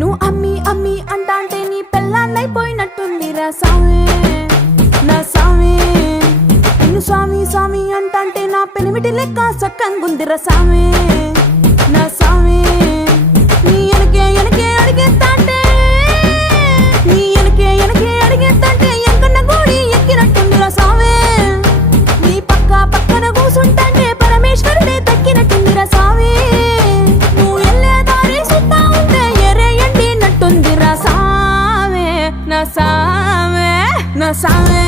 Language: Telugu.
నువ్వు అమ్మి అమ్మి అంటాంటే నీ పెళ్ళాన్నైపోయినట్టుందిరా సామి నా సామి. నిన్ను స్వామి స్వామి అంటాంటే నా పెనిమిటి లెక్క సక్కంగుందిరా సామి నా సామి. నీ ఎనకే ఎనకే అడిగేస్తాంటే నీ ఎనకే ఎనకే అడిగేస్తాంటే ఎంకన్న గోడి ఎక్కినట్టుందిరా సామి. నీ పక్క పక్కన కూసుంటాంటే పరమేశ్వరుడే దక్కినట్టుందిరా సామి. నువ్వు ఎల్లే దారి సుత్తా ఉంటే ఎరే ఎండినట్టుందిరా సామి నా సామి నా సామి.